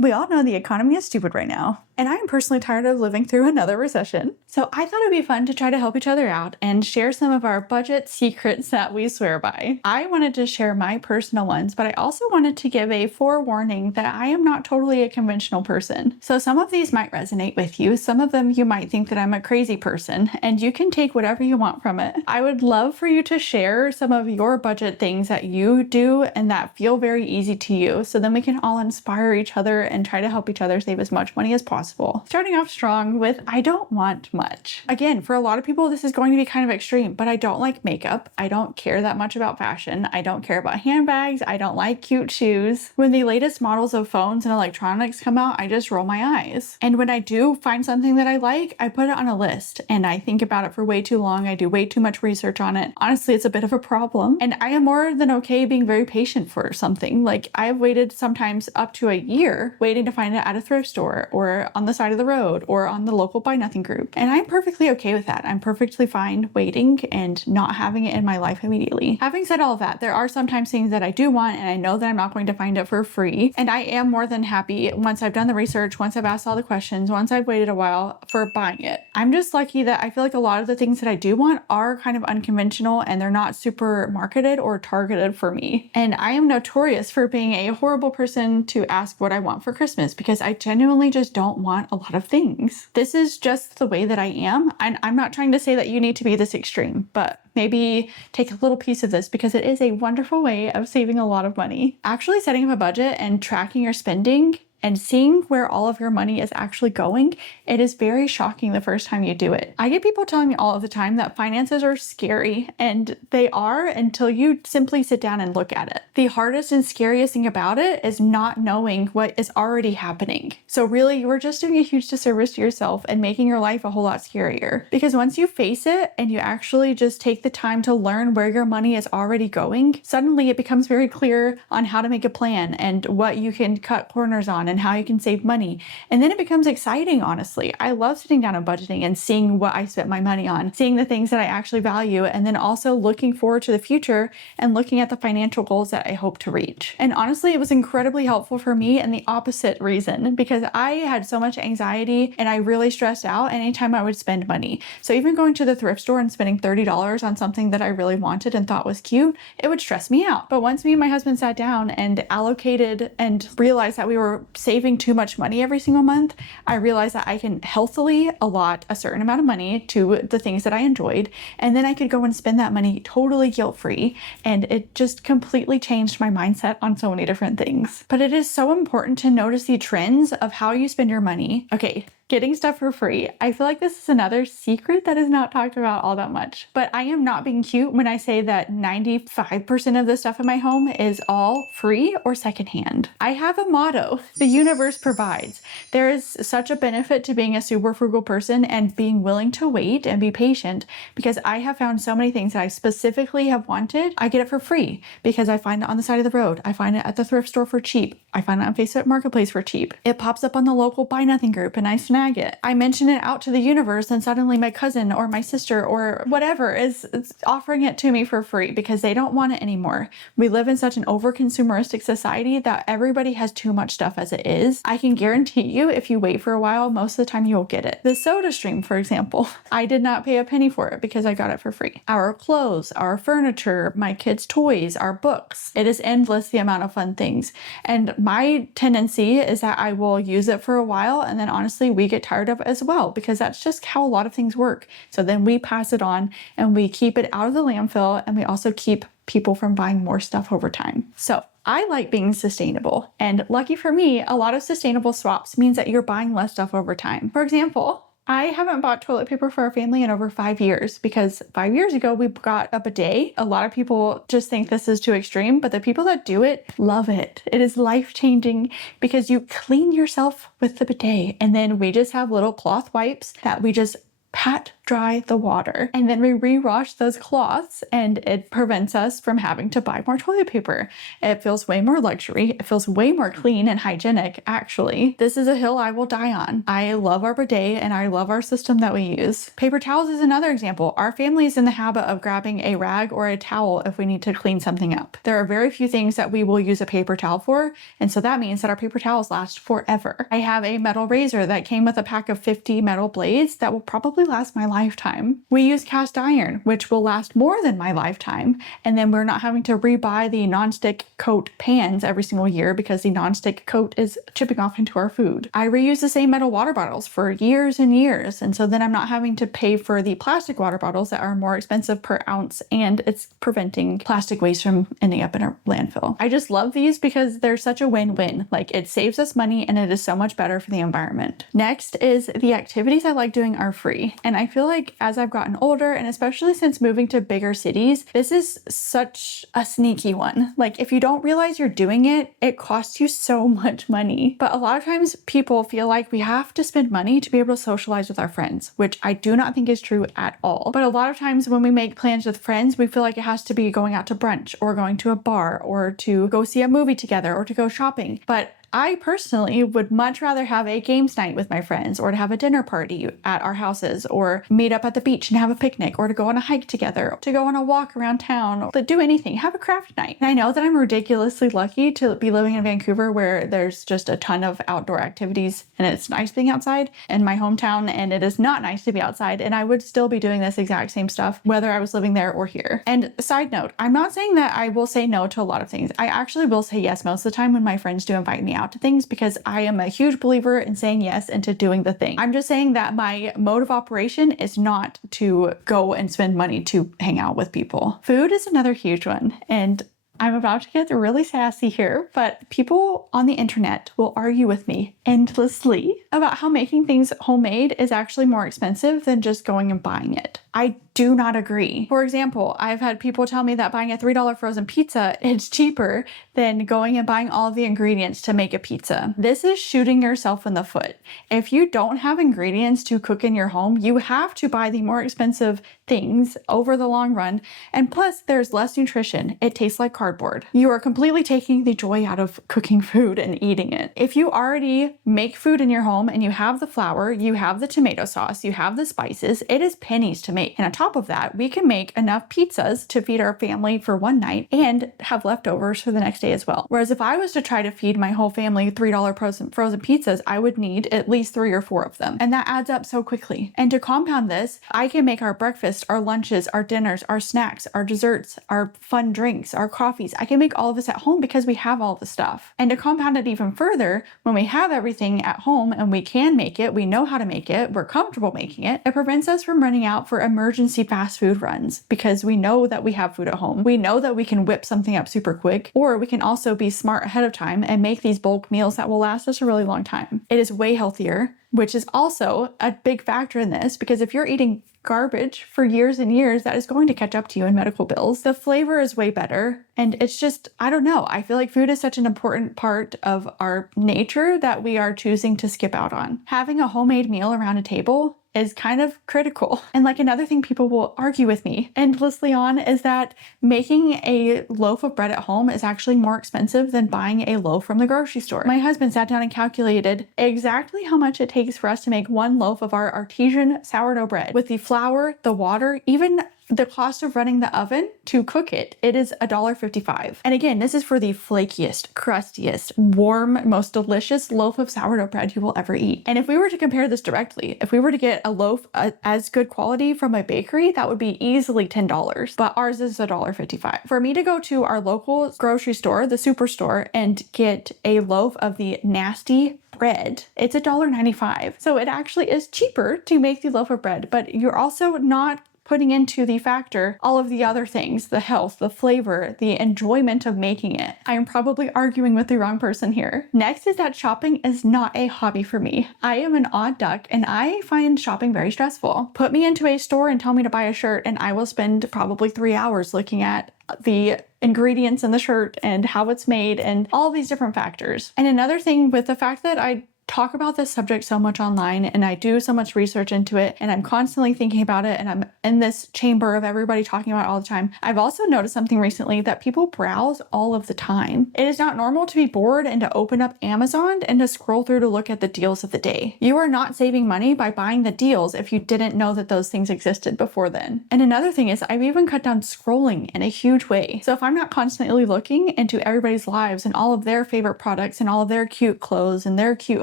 We all know the economy is stupid right now, and I am personally tired of living through another recession. So I thought it'd be fun to try to help each other out and share some of our budget secrets that we swear by. I wanted to share my personal ones, but I also wanted to give a forewarning that I am not totally a conventional person. So some of these might resonate with you. Some of them you might think that I'm a crazy person, and you can take whatever you want from it. I would love for you to share some of your budget things that you do and that feel very easy to you, so then we can all inspire each other and try to help each other save as much money as possible. Starting off strong with I don't want much. Again, for a lot of people, this is going to be kind of extreme, but I don't like makeup. I don't care that much about fashion. I don't care about handbags. I don't like cute shoes. When the latest models of phones and electronics come out, I just roll my eyes. And when I do find something that I like, I put it on a list and I think about it for way too long. I do way too much research on it. Honestly, it's a bit of a problem. And I am more than okay being very patient for something. Like I've waited sometimes up to a year waiting to find it at a thrift store or on the side of the road or on the local buy nothing group. And I'm perfectly okay with that. I'm perfectly fine waiting and not having it in my life immediately. Having said all of that, there are sometimes things that I do want and I know that I'm not going to find it for free. And I am more than happy once I've done the research, once I've asked all the questions, once I've waited a while for buying it. I'm just lucky that I feel like a lot of the things that I do want are kind of unconventional and they're not super marketed or targeted for me. And I am notorious for being a horrible person to ask what I want for Christmas because I genuinely just don't want a lot of things. This is just the way that I am. And I'm not trying to say that you need to be this extreme, but maybe take a little piece of this because it is a wonderful way of saving a lot of money. Actually setting up a budget and tracking your spending and seeing where all of your money is actually going, it is very shocking the first time you do it. I get people telling me all of the time that finances are scary, and they are until you simply sit down and look at it. The hardest and scariest thing about it is not knowing what is already happening. So really, you're just doing a huge disservice to yourself and making your life a whole lot scarier. Because once you face it and you actually just take the time to learn where your money is already going, suddenly it becomes very clear on how to make a plan and what you can cut corners on and how you can save money. And then it becomes exciting, honestly. I love sitting down and budgeting and seeing what I spent my money on, seeing the things that I actually value, and then also looking forward to the future and looking at the financial goals that I hope to reach. And honestly, it was incredibly helpful for me in the opposite reason, because I had so much anxiety and I really stressed out anytime I would spend money. So even going to the thrift store and spending $30 on something that I really wanted and thought was cute, it would stress me out. But once me and my husband sat down and allocated and realized that we were saving too much money every single month, I realized that I can healthily allot a certain amount of money to the things that I enjoyed, and then I could go and spend that money totally guilt-free, and it just completely changed my mindset on so many different things. But it is so important to notice the trends of how you spend your money. Okay, getting stuff for free. I feel like this is another secret that is not talked about all that much. But I am not being cute when I say that 95% of the stuff in my home is all free or secondhand. I have a motto: the universe provides. There is such a benefit to being a super frugal person and being willing to wait and be patient, because I have found so many things that I specifically have wanted. I get it for free because I find it on the side of the road. I find it at the thrift store for cheap. I find it on Facebook Marketplace for cheap. It pops up on the local buy nothing group and I snag it. I mention it out to the universe and suddenly my cousin or my sister or whatever is offering it to me for free because they don't want it anymore. We live in such an over-consumeristic society that everybody has too much stuff as it is. I can guarantee you if you wait for a while, most of the time you'll get it. The soda stream, for example, I did not pay a penny for it because I got it for free. Our clothes, our furniture, my kids' toys, our books. It is endless the amount of fun things. And my tendency is that I will use it for a while and then honestly we get tired of it as well, because that's just how a lot of things work. So then we pass it on and we keep it out of the landfill, and we also keep people from buying more stuff over time. So I like being sustainable, and lucky for me, a lot of sustainable swaps means that you're buying less stuff over time. For example, I haven't bought toilet paper for our family in over 5 years because 5 years ago we got a bidet. A lot of people just think this is too extreme, but the people that do it love it. It is life-changing because you clean yourself with the bidet, and then we just have little cloth wipes that we just pat dry the water. And then we rewash those cloths and it prevents us from having to buy more toilet paper. It feels way more luxury. It feels way more clean and hygienic, actually. This is a hill I will die on. I love our bidet and I love our system that we use. Paper towels is another example. Our family is in the habit of grabbing a rag or a towel if we need to clean something up. There are very few things that we will use a paper towel for, and so that means that our paper towels last forever. I have a metal razor that came with a pack of 50 metal blades that will probably last my lifetime. We use cast iron, which will last more than my lifetime, and then we're not having to rebuy the nonstick coat pans every single year because the nonstick coat is chipping off into our food. I reuse the same metal water bottles for years and years, and so then I'm not having to pay for the plastic water bottles that are more expensive per ounce, and it's preventing plastic waste from ending up in a landfill. I just love these because they're such a win-win. Like, it saves us money and it is so much better for the environment. Next is the activities I like doing are free. And I feel like as I've gotten older, and especially since moving to bigger cities, this is such a sneaky one. Like, if you don't realize you're doing it, it costs you so much money. But a lot of times people feel like we have to spend money to be able to socialize with our friends, which I do not think is true at all. But a lot of times when we make plans with friends, we feel like it has to be going out to brunch or going to a bar or to go see a movie together or to go shopping. But I personally would much rather have a games night with my friends, or to have a dinner party at our houses, or meet up at the beach and have a picnic, or to go on a hike together, to go on a walk around town, or to do anything, have a craft night. And I know that I'm ridiculously lucky to be living in Vancouver where there's just a ton of outdoor activities and it's nice being outside in my hometown, and it is not nice to be outside, and I would still be doing this exact same stuff whether I was living there or here. And side note, I'm not saying that I will say no to a lot of things. I actually will say yes most of the time when my friends do invite me out to things, because I am a huge believer in saying yes and to doing the thing. I'm just saying that my mode of operation is not to go and spend money to hang out with people. Food is another huge one, and I'm about to get really sassy here, but people on the internet will argue with me endlessly about how making things homemade is actually more expensive than just going and buying it. I do not agree. For example, I've had people tell me that buying a $3 frozen pizza is cheaper than going and buying all of the ingredients to make a pizza. This is shooting yourself in the foot. If you don't have ingredients to cook in your home, you have to buy the more expensive things over the long run. And plus, there's less nutrition. It tastes like cardboard. You are completely taking the joy out of cooking food and eating it. If you already make food in your home and you have the flour, you have the tomato sauce, you have the spices, it is pennies to make. And on top of that, we can make enough pizzas to feed our family for one night and have leftovers for the next day as well. Whereas if I was to try to feed my whole family $3 frozen pizzas, I would need at least 3 or 4 of them. And that adds up so quickly. And to compound this, I can make our breakfast, our lunches, our dinners, our snacks, our desserts, our fun drinks, our coffees. I can make all of this at home because we have all the stuff. And to compound it even further, when we have everything at home and we can make it, we know how to make it, we're comfortable making it, it prevents us from running out for emergency fast food runs because we know that we have food at home. We know that we can whip something up super quick, or we can also be smart ahead of time and make these bulk meals that will last us a really long time. It is way healthier, which is also a big factor in this, because if you're eating garbage for years and years, that is going to catch up to you in medical bills. The flavor is way better. And it's just, I don't know. I feel like food is such an important part of our nature that we are choosing to skip out on. Having a homemade meal around a table is kind of critical. And like another thing people will argue with me endlessly on is that making a loaf of bread at home is actually more expensive than buying a loaf from the grocery store. My husband sat down and calculated exactly how much it takes for us to make one loaf of our artesian sourdough bread with the flour, the water, even the cost of running the oven to cook it. It is $1.55. And again, this is for the flakiest, crustiest, warm, most delicious loaf of sourdough bread you will ever eat. And if we were to compare this directly, if we were to get a loaf as good quality from a bakery, that would be easily $10, but ours is $1.55. For me to go to our local grocery store, the superstore, and get a loaf of the nasty bread, it's $1.95. So it actually is cheaper to make the loaf of bread, but you're also not putting into the factor all of the other things, the health, the flavor, the enjoyment of making it. I am probably arguing with the wrong person here. Next is that shopping is not a hobby for me. I am an odd duck and I find shopping very stressful. Put me into a store and tell me to buy a shirt and I will spend probably 3 hours looking at the ingredients in the shirt and how it's made and all these different factors. And another thing with the fact that I talk about this subject so much online and I do so much research into it and I'm constantly thinking about it and I'm in this chamber of everybody talking about it all the time, I've also noticed something recently that people browse all of the time. It is not normal to be bored and to open up Amazon and to scroll through to look at the deals of the day. You are not saving money by buying the deals if you didn't know that those things existed before then. And another thing is I've even cut down scrolling in a huge way. So if I'm not constantly looking into everybody's lives and all of their favorite products and all of their cute clothes and their cute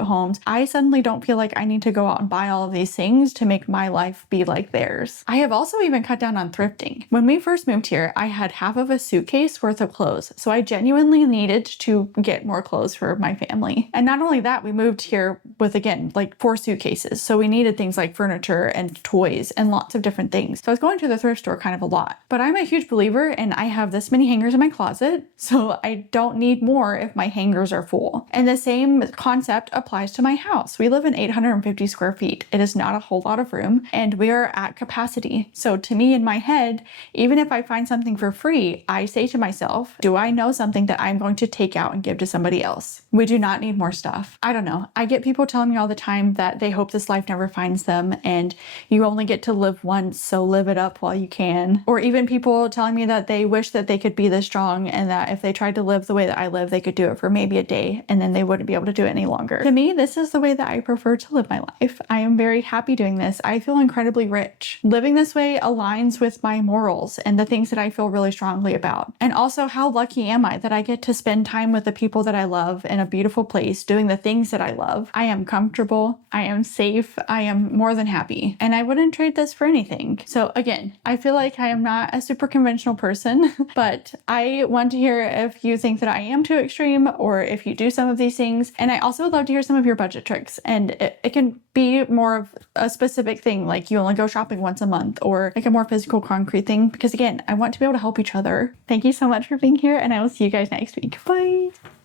homes, I suddenly don't feel like I need to go out and buy all of these things to make my life be like theirs. I have also even cut down on thrifting. When we first moved here, I had half of a suitcase worth of clothes. So I genuinely needed to get more clothes for my family. And not only that, we moved here with, again, like 4 suitcases. So we needed things like furniture and toys and lots of different things. So I was going to the thrift store kind of a lot. But I'm a huge believer and I have this many hangers in my closet. So I don't need more if my hangers are full. And the same concept applies to my house. We live in 850 square feet. It is not a whole lot of room and we are at capacity. So to me in my head, even if I find something for free, I say to myself, do I know something that I'm going to take out and give to somebody else? We do not need more stuff. I don't know. I get people telling me all the time that they hope this life never finds them and you only get to live once, so live it up while you can. Or even people telling me that they wish that they could be this strong and that if they tried to live the way that I live, they could do it for maybe a day and then they wouldn't be able to do it any longer. To me, this is the way that I prefer to live my life. I am very happy doing this. I feel incredibly rich. Living this way aligns with my morals and the things that I feel really strongly about. And also, how lucky am I that I get to spend time with the people that I love in a beautiful place doing the things that I love. I am comfortable. I am safe. I am more than happy. And I wouldn't trade this for anything. So again, I feel like I am not a super conventional person, but I want to hear if you think that I am too extreme or if you do some of these things. And I also would love to hear some of your budget tricks. And it can be more of a specific thing, like you only go shopping once a month or like a more physical, concrete thing. Because again, I want to be able to help each other. Thank you so much for being here and I will see you guys next week. Bye.